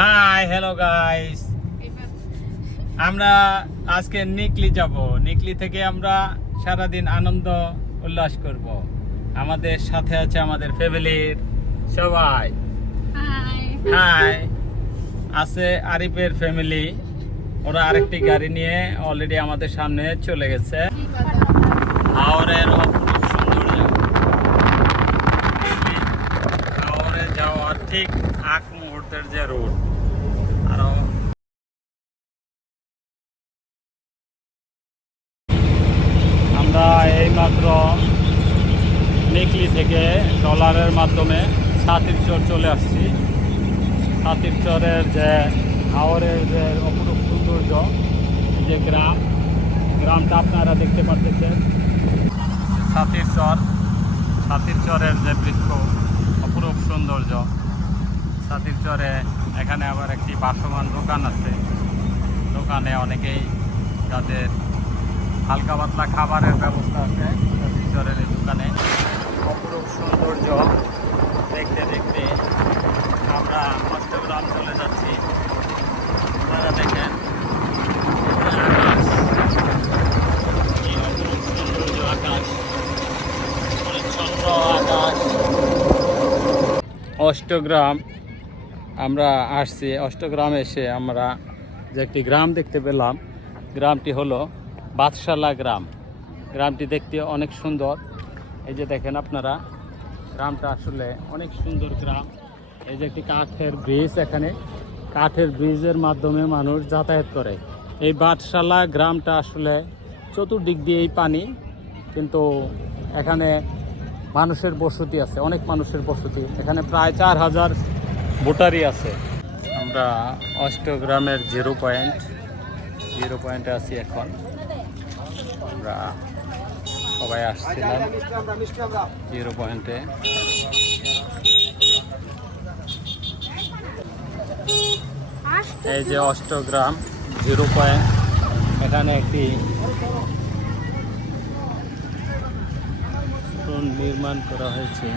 Hi hello guys, আমরা আজকে নিকলি যাব। নিকলি থেকে আমরা সারাদিন আনন্দ উল্লাস করব। আমাদের সাথে আছে আমাদের ফ্যামিলির সবাই। হাই আছে আরিফের ফ্যামিলি, ওরা আরেকটি গাড়ি নিয়ে অলরেডি আমাদের সামনে চলে গেছে। হাওরের অপরূপ সৌন্দর্য, হাওরে যাওয়ার ঠিক আগ মুহূর্তের যে রোড, আরো আমরা এইমাত্র নিকলি থেকে ট্রলারের মাধ্যমে ছাতিরচর চলে আসছি। ছাতিরচরের যে হাওরের যে অপরূপ সৌন্দর্য, যে গ্রামটা আপনারা দেখতে পাচ্ছেন। ছাতিরচরের যে বৃক্ষ, অপরূপ সৌন্দর্য। ছাতিরচরে এখানে আবার একটি ভাসমান দোকান আছে। দোকানে অনেকেই যাদের হালকা পাতলা খাবারের ব্যবস্থা আছে ছাতিরচরের এই দোকানে। অপরূপ সৌন্দর্য দেখতে দেখতে আমরা অষ্টগ্রাম চলে যাচ্ছি। আপনারা দেখেন কি অপরূপ সৌন্দর্য, আকাশ, পরিচ্ছন্ন আকাশ। অষ্টগ্রাম আমরা আসছি। অষ্টগ্রামে এসে আমরা যে একটি গ্রাম দেখতে পেলাম, গ্রামটি হলো বাদশালা গ্রাম। গ্রামটি দেখতে অনেক সুন্দর। এই যে দেখেন আপনারা, গ্রামটা আসলে অনেক সুন্দর গ্রাম। এই যে একটি কাঠের ব্রিজ, এখানে কাঠের ব্রিজের মাধ্যমে মানুষ যাতায়াত করে। এই বাদশালা গ্রামটা আসলে চতুর্দিক দিয়ে এই পানি, কিন্তু এখানে মানুষের বসতি আছে, অনেক মানুষের বসতি। এখানে প্রায় 4000 ভোটারই আছে। আমরা অষ্টগ্রামের জিরো পয়েন্টে আছি এখন। আমরা সবাই আসছিলাম জিরো পয়েন্টে। এই যে অষ্টগ্রাম জিরো পয়েন্ট, এখানে একটি নির্মাণ করা হয়েছে।